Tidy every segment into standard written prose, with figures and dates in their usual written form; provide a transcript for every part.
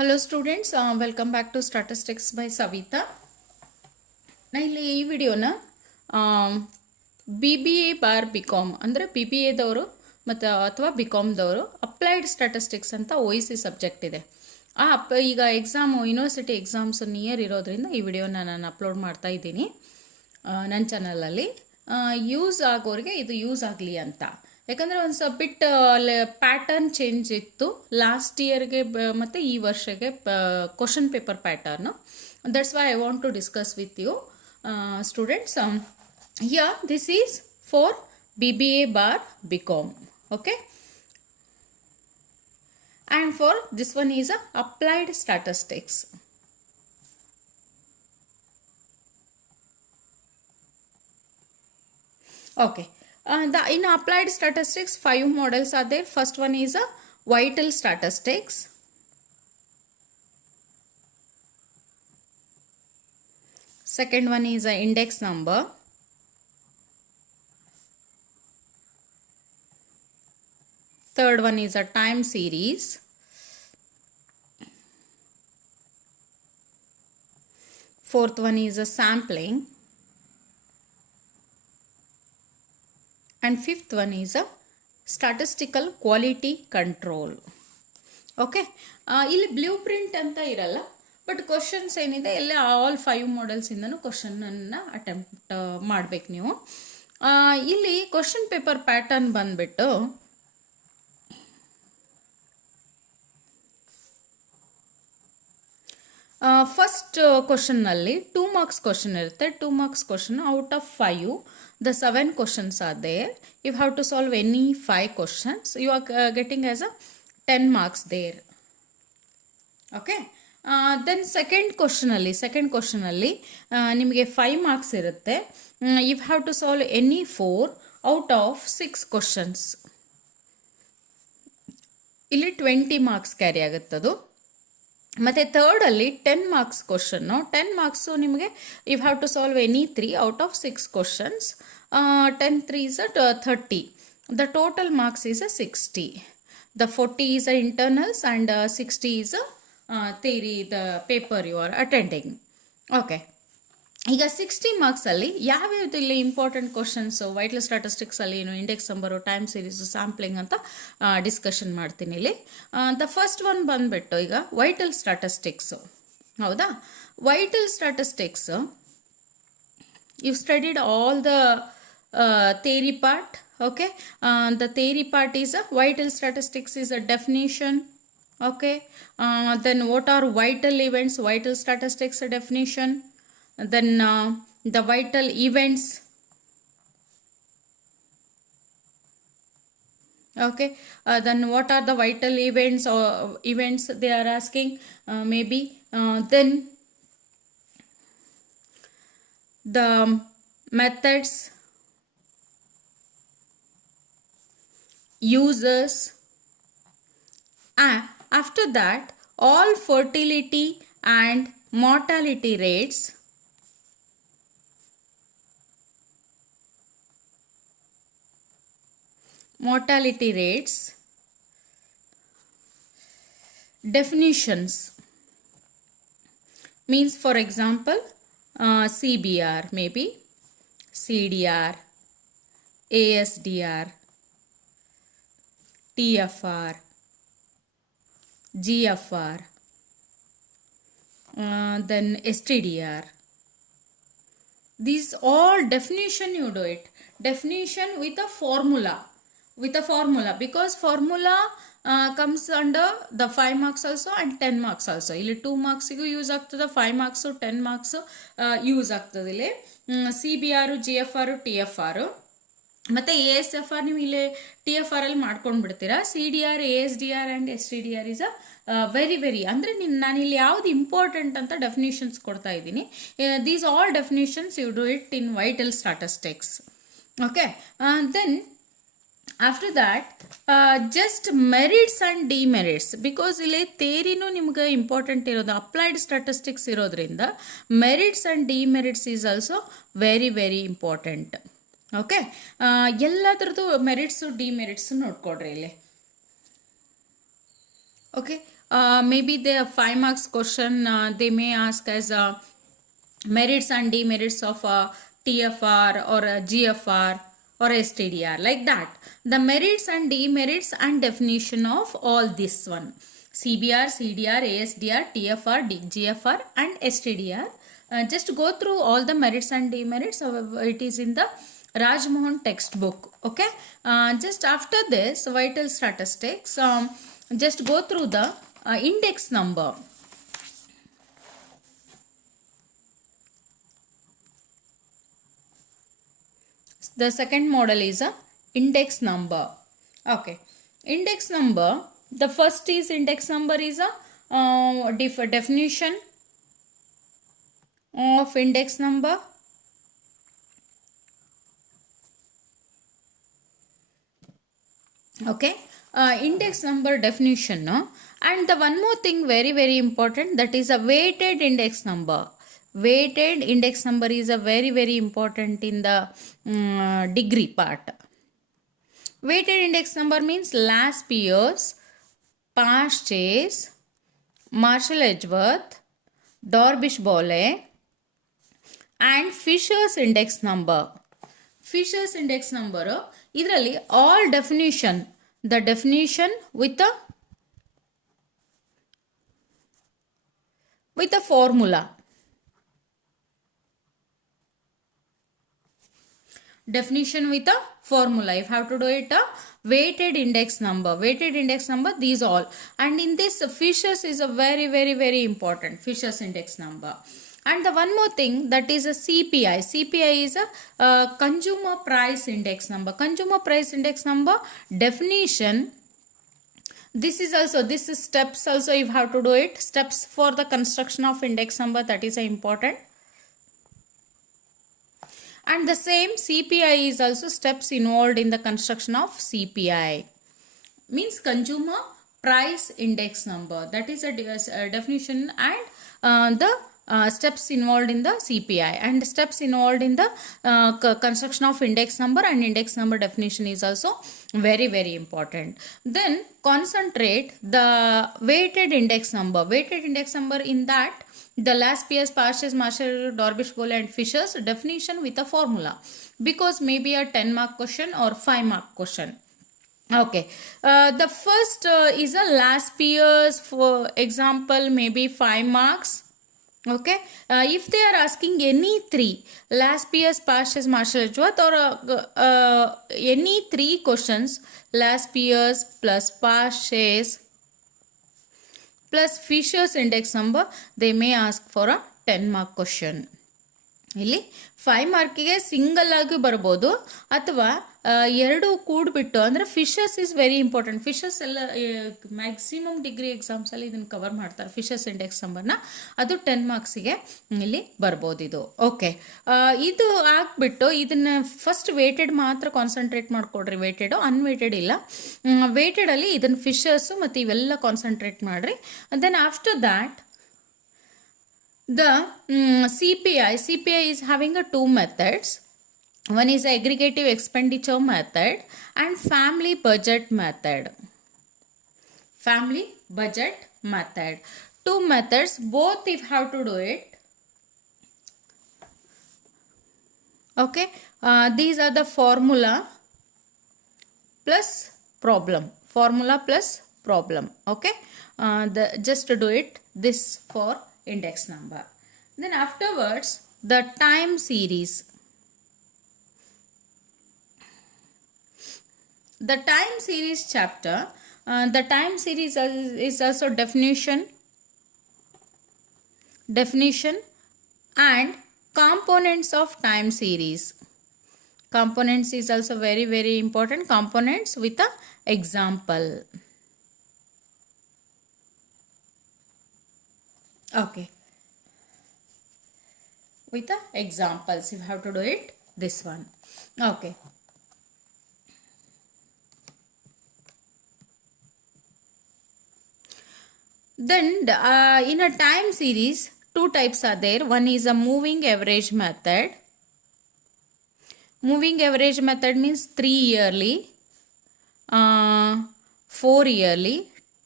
Hello students, welcome back to Statistics by Savita. ನಾನು ಇಲ್ಲಿ ಈ ವಿಡಿಯೋನ BBA ಬಾರ್ BCOM ಅಂದರೆ BBAದವರು ಮತ್ತು ಅಥವಾ BCOMದವರು ಅಪ್ಲೈಡ್ ಸ್ಟ್ಯಾಟಿಸ್ಟಿಕ್ಸ್ ಅಂತ OEC ಸಬ್ಜೆಕ್ಟ್ ಇದೆ. ಈಗ ಯೂನಿವರ್ಸಿಟಿ ಎಕ್ಸಾಮ್ಸ್ ನಿಯರ್ ಇರೋದ್ರಿಂದ ಈ ವಿಡಿಯೋನ ನಾನು ಅಪ್ಲೋಡ್ ಮಾಡ್ತಾ ಇದ್ದೀನಿ ನನ್ನ ಚಾನಲಲ್ಲಿ. ಯೂಸ್ ಆಗೋರಿಗೆ ಇದು ಯೂಸ್ ಆಗಲಿ ಅಂತ. ಯಾಕಂದರೆ ಒಂದು ಬಿಟ್ ಪ್ಯಾಟರ್ನ್ ಚೇಂಜ್ ಇತ್ತು ಲಾಸ್ಟ್ ಇಯರ್ಗೆ ಮತ್ತು ಈ ವರ್ಷಕ್ಕೆ question paper pattern. That's why I want to discuss with you students. Here this is for BBA bar BCOM. Okay, and for this one is applied statistics. Okay, in applied statistics 5 models are there. First one is a vital statistics. Second one is a index number. Third one is a time series. Fourth one is a sampling. And fifth one is a statistical quality control. Okay, ಇಲ್ಲಿ blue print ಅಂತ ಇರಲ್ಲ, but questions ಏನಿದೆ ಎಲ್ಲ all 5 ಮಾಡೆಲ್ಸಿಂದನೂ ಕ್ವಶನನ್ನು attempt ಮಾಡಬೇಕು ನೀವು. ಇಲ್ಲಿ question paper pattern ಬಂದ್ಬಿಟ್ಟು first ಕ್ವಶನ್ನಲ್ಲಿ 2 marks question ಇರುತ್ತೆ. 2 marks question out of 5 the 7 questions are there. You have to solve any 5 questions. You are getting as a 10 marks there. Okay, then second question ಅಲ್ಲಿ ನಿಮಗೆ 5 marks ಇರುತ್ತೆ. You have to solve any 4 out of 6 questions. ಇಲ್ಲಿ 20 marks carry ಆಗುತ್ತದು. ಮತ್ತು ಥರ್ಡಲ್ಲಿ 10 marks question. 10 marks ನಿಮಗೆ you have to solve any 3 out of 6 questions. 10 3 is 30. The total marks is 60. The 40 is internals and 60 is theory, the paper you are attending. Okay, ಈಗ 60 ಮಾರ್ಕ್ಸಲ್ಲಿ ಯಾವ್ಯಾವುದು ಇಲ್ಲಿ important questions vital ಸ್ಟ್ಯಾಟಿಸ್ಟಿಕ್ಸಲ್ಲಿ index number, time series, sampling ಅಂತ discussion ಮಾಡ್ತೀನಿ ಇಲ್ಲಿ. The first one ಬಂದುಬಿಟ್ಟು ಈಗ ವೈಟಲ್ ಸ್ಟ್ಯಾಟಿಸ್ಟಿಕ್ಸು. ಹೌದಾ, vital statistics you studied all the theory part. Okay, the theory part is vital statistics is a definition. Okay, then what are vital events? Vital statistics definition. Then the vital events. Okay, then what are the vital events or events they are asking, maybe. Then the methods, users, and after that all fertility and mortality rates, definitions means, for example, CBR, maybe CDR, ASDR, TFR, GFR, then STDR. These all definition you do it. Definition with a formula. Because formula comes under the 5 marks also and 10 marks also. ಇಲ್ಲಿ 2 marksiಗೂ use ಆಗ್ತದೆ, 5 marks 10 marks use ಆಗ್ತದೆ. ಇಲ್ಲಿ CBR, GFR, TFR ಮತ್ತು ASFR ನೀವು ಇಲ್ಲಿ TFR ಅಲ್ಲಿ ಮಾಡ್ಕೊಂಡು ಬಿಡ್ತೀರಾ. CDR, ASDR and STDR is very ಅಂದರೆ ನಾನಿಲ್ಲಿ ಯಾವುದು ಇಂಪಾರ್ಟೆಂಟ್ ಅಂತ ಡೆಫಿನೇಷನ್ಸ್ ಕೊಡ್ತಾ ಇದ್ದೀನಿ. These all definitions you do it in vital statistics. Okay, then after that just merits and demerits. Because ಇಲ್ಲಿ ಥೇರಿನೂ ನಿಮ್ಗೆ ಇಂಪಾರ್ಟೆಂಟ್ ಇರೋದು, ಅಪ್ಲೈಡ್ ಸ್ಟ್ಯಾಟಿಸ್ಟಿಕ್ಸ್ ಇರೋದ್ರಿಂದ merits and demerits is also very important. Okay, ಎಲ್ಲದರದ್ದು merits demerits ನೋಡ್ಕೊಡ್ರಿ ಇಲ್ಲಿ. Okay, maybe the 5 marks question they may ask as merits and demerits of a TFR or a GFR or STDR, like that. The merits and demerits and definition of all this one: CBR, CDR, ASDR, TFR, GFR and STDR. Just go through all the merits and demerits. It is in the Rajmohan textbook. Okay. Just after this, vital statistics. Just go through the index number. The second model is a index number. Okay. Index number. The first is index number is a definition of index number. Okay. Index number definition. No? And the one more thing very important, that is a weighted index number. Weighted index number is a very important in the degree part. Weighted index number means last Pierce, Pash Chase, Marshall Edgeworth, Dorbish Bole and Fisher's index number. Fisher's index number, ಇದರಲ್ಲಿ all definition, the definition with a formula. Definition with a formula. If you have to do it, a weighted index number. Weighted index number, these all. And in this, Fisher's is a very important. Fisher's index number. And the one more thing, that is a CPI. CPI is a consumer price index number. Consumer price index number definition. This is also, this is steps also you have to do it. Steps for the construction of index number, that is important. And the same CPI is also steps involved in the construction of CPI. Means consumer price index number. That is a definition and the steps involved in the CPI and steps involved in the construction of index number and index number definition is also very important. Then concentrate the weighted index number. Weighted index number, in that the last Pierce, Parshes, Marshall, Dorbish, Bole and Fisher's definition with a formula, because maybe a 10 mark question or 5 mark question. Okay, the first is a last Pierce, for example maybe 5 marks. Okay, if they are asking any 3 last Pierce, Parshes, Marshall, Edgeworth or any 3 questions, last Pierce plus Parshes plus Fisher's index number, they may ask for a 10 mark question. ಇಲ್ಲಿ 5 ಮಾರ್ಕಿಗೆ single ಆಗಿ ಬರ್ಬೋದು ಅಥವಾ ಎರಡು ಕೂಡ್ಬಿಟ್ಟು, ಅಂದರೆ Fisher's is very important. Fisher's ಎಲ್ಲ maximum degree ಎಕ್ಸಾಮ್ಸಲ್ಲಿ ಇದನ್ನು cover ಮಾಡ್ತಾರೆ. Fisher's index ನಂಬರ್ನ ಅದು 10 ಮಾರ್ಕ್ಸಿಗೆ ಇಲ್ಲಿ ಬರ್ಬೋದು ಇದು. ಓಕೆ, ಇದು ಹಾಕ್ಬಿಟ್ಟು ಇದನ್ನು ಫಸ್ಟ್ ವೇಟೆಡ್ ಮಾತ್ರ ಕಾನ್ಸಂಟ್ರೇಟ್ ಮಾಡಿಕೊಡ್ರಿ. ವೇಟೆಡು ಅನ್ವೇಟೆಡ್ ಇಲ್ಲ. ವೇಟೆಡಲ್ಲಿ ಇದನ್ನು ಫಿಶರ್ಸು ಮತ್ತು ಇವೆಲ್ಲ ಕಾನ್ಸಂಟ್ರೇಟ್ ಮಾಡಿರಿ. Then after that the CPI is having a 2 methods. One is aggregative expenditure method and family budget method. Family budget method. 2 methods, both if have to do it. Okay, these are the formula plus problem. Formula plus problem. Okay, just to do it this for index number. Then afterwards the time series. The time series chapter, the time series is also definition and components of time series. Components is also very important. Components with a example. Okay, with the examples you have to do it this one. Okay, then in a time series 2 types are there. One is a moving average method. Moving average method means 3 yearly, 4 yearly,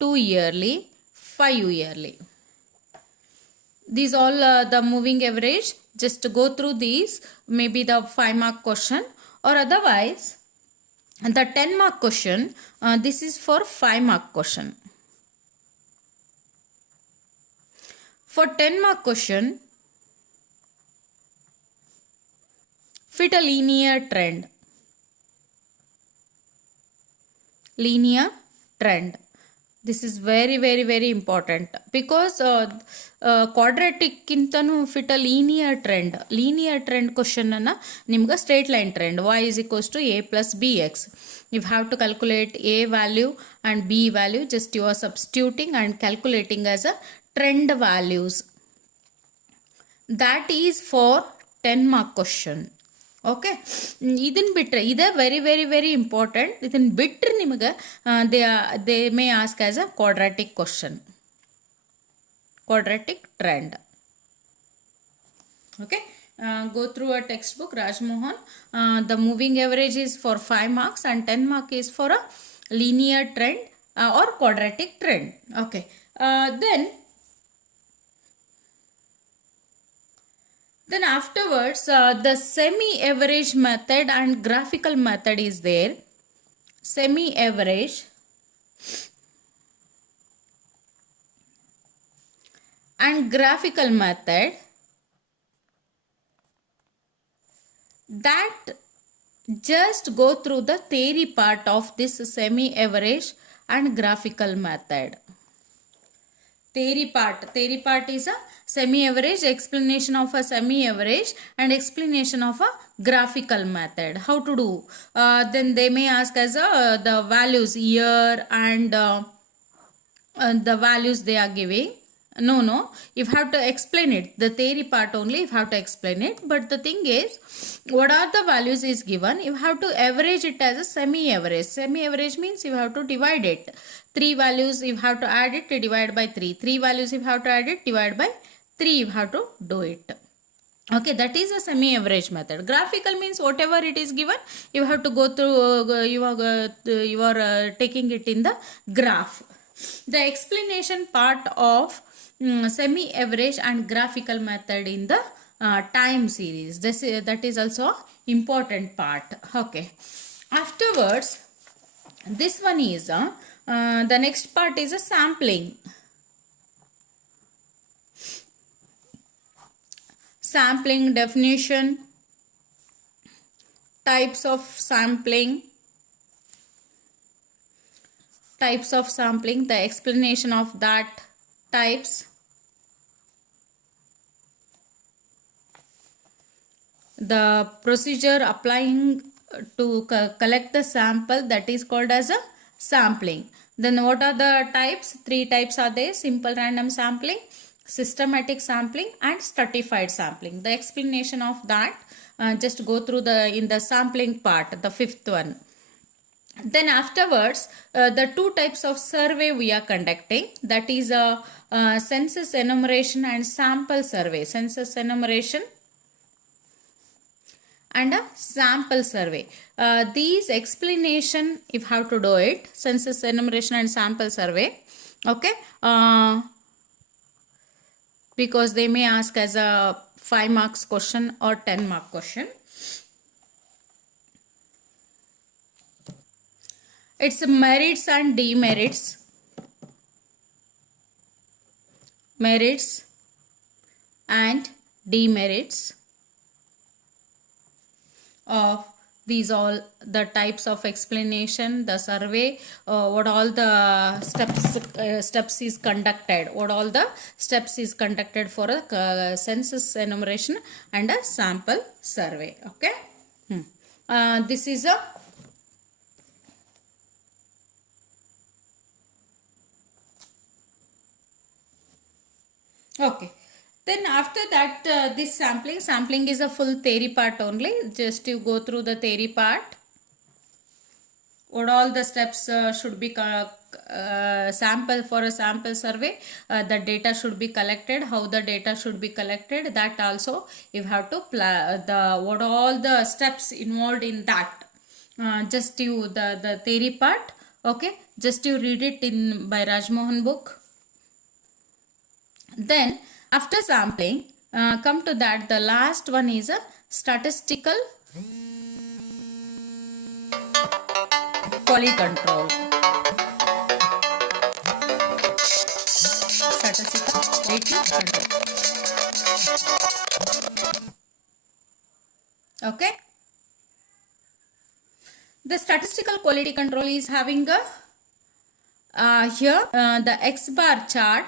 2 yearly, 5 yearly. These all the moving average, just go through these, maybe the 5 mark question, or otherwise the 10 mark question, this is for 5 mark question. For 10 mark question, fit a linear trend. Linear trend. This is very, very, very important because quadratic kintanu fit a linear trend. Linear trend question anna nimga straight line trend y is equals to a plus bx. You have to calculate a value and b value, just you are substituting and calculating as a trend values. That is for 10 mark question. Okay, ಇದನ್ನು ಬಿಟ್ಟರೆ ಇದೇ very very very important. ಇದನ್ನು ಬಿಟ್ಟರೆ ನಿಮಗೆ they may ask as a quadratic question, quadratic trend. Okay, go through a textbook Rajmohan. The moving average is for 5 marks and 10 mark is for a linear trend or quadratic trend. Okay, then afterwards the semi-average method and graphical method is there. Semi-average and graphical method, that just go through the theory part of this semi-average and graphical method. Theory part is a semi-average, explanation of a semi-average and explanation of a graphical method. How to do? Then they may ask as the values year and the values they are giving. No, you have to explain it. The theory part only you have to explain it. But the thing is, what are the values is given, you have to average it as a semi-average. Semi-average means you have to divide it. 3 values you have to add it, divide by 3. 3 values you have to add it, divide by 3, you have to do it. Okay, that is a semi-average method. Graphical means whatever it is given, you have to go through, you are taking it in the graph. The explanation part of semi-average and graphical method in the time series, that is also important part. Okay, afterwards this one is the next part is a sampling. Sampling definition, types of sampling, the explanation of that types, the procedure applying to collect the sample, that is called as a sampling. Then what are the types? 3 types are there: simple random sampling, systematic sampling and stratified sampling. The explanation of that, just go through in the sampling part, the 5th one. Then afterwards the 2 types of survey we are conducting, that is a census enumeration and sample survey. Census enumeration and a sample survey. These explanation if how to do it, census enumeration and sample survey. Okay, because they may ask as a 5 marks question or 10 mark question. It's merits and demerits. Merits and demerits of these all the types of explanation, the survey, what all the steps is conducted, what all the steps is conducted for a census enumeration and a sample survey. Okay, this is a okay. Then after that this sampling is a full theory part only. Just you go through the theory part, what all the steps should be sample for a sample survey, the data should be collected, how the data should be collected, that also you have to what all the steps involved in that. Just you the theory part. Okay, just you read it in by Rajmohan book. Then after sampling, come to that, the last one is a statistical quality control. Statistical quality control. Okay. The statistical quality control is having a here the X bar chart,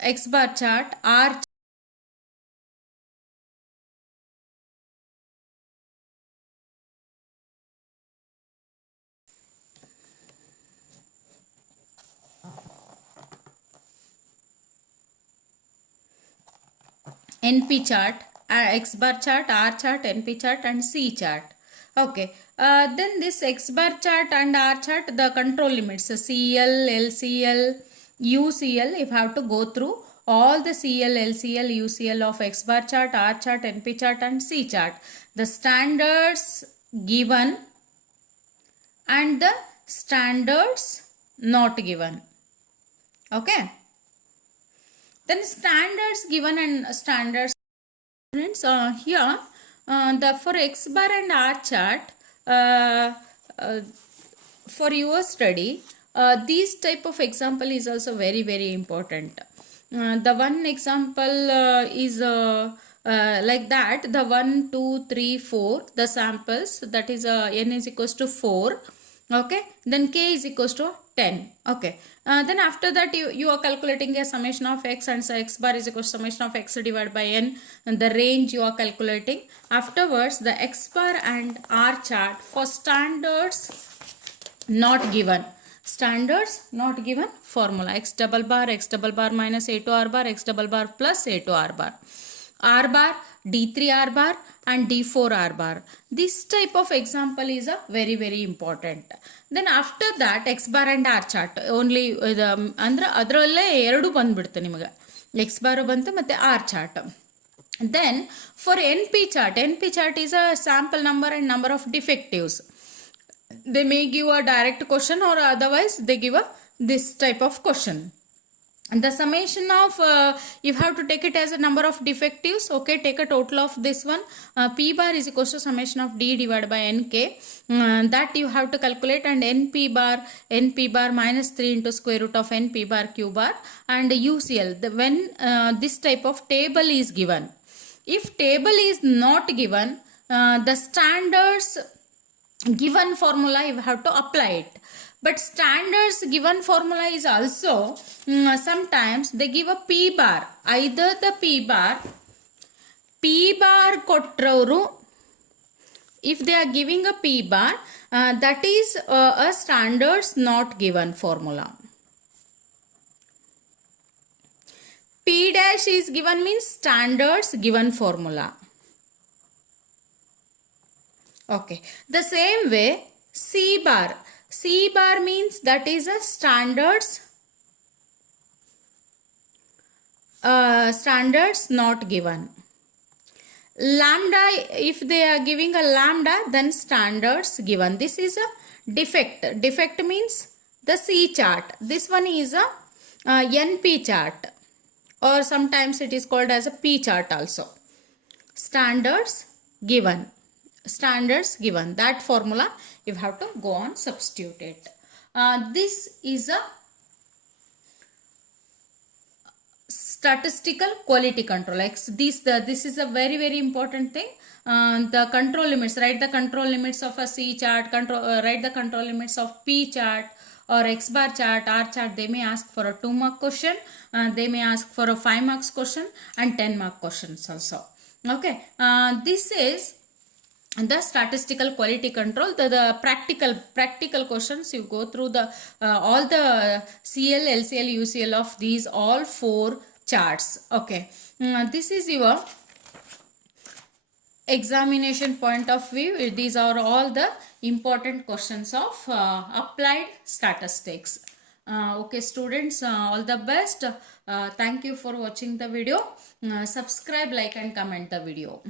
R NP chart, X bar chart, R chart, NP chart and C chart. Okay. Then this X bar chart and R chart, the control limits, so CL, LCL, UCL, if I have to go through all the CL, LCL, UCL of X bar chart, R chart, NP chart and C chart. The standards given and the standards not given. Okay. Then standards given and standards. Students, here the for X bar and R chart, for your study, these type of example is also very important. The one example is like that, the 1 2 3 4 the samples, that is n is equals to 4. Okay, then k is equals to 10. Okay, then after that you are calculating a summation of x, and so x bar is equals to summation of x divided by n, and the range you are calculating. Afterwards the X bar and R chart for standards not given, standards not given, formula x double bar minus a to r bar, x double bar plus a to r bar, d3 r bar and d4 r bar. This type of example is a very important. Then after that X bar and R chart only ಅಂದ್ರೆ ಅದರಲ್ಲೇ ಎರಡು ಬಂದ್ಬಿಡುತ್ತೆ ನಿಮಗೆ, X bar ಬಂತು ಮತ್ತೆ R chart. Then for NP chart is a sample number and number of defectives. They may give a direct question or otherwise they give a this type of question. And the summation of you have to take it as a number of defectives. Okay, take a total of this one, p bar is equals to summation of d divided by nk, that you have to calculate, and np bar minus 3 into square root of np bar q bar, and UCL when this type of table is given. If table is not given, the standards given formula you have to apply it. But standards given formula is also sometimes they give a p bar, either the p bar kotroru, if they are giving a p bar, that is a standards not given formula. P dash is given means standards given formula. Okay, the same way C bar means that is a standards not given. Lambda, if they are giving a lambda, then standards given. This is a defect means the C chart. This one is a NP chart, or sometimes it is called as a P chart also. Standards given, that formula you have to go on substitute it. This is a statistical quality control. This is a very important thing. The control limits, write the control limits of a C chart, write the control limits of P chart or X bar chart, R chart. They may ask for a 2 mark question, they may ask for a 5 marks question and 10 mark questions also. Okay, this is the statistical quality control. The practical questions, you go through the all the CL, LCL, UCL of these all 4 charts. Okay, this is your examination point of view. These are all the important questions of applied statistics. Okay students, all the best. Thank you for watching the video. Subscribe, like and comment the video.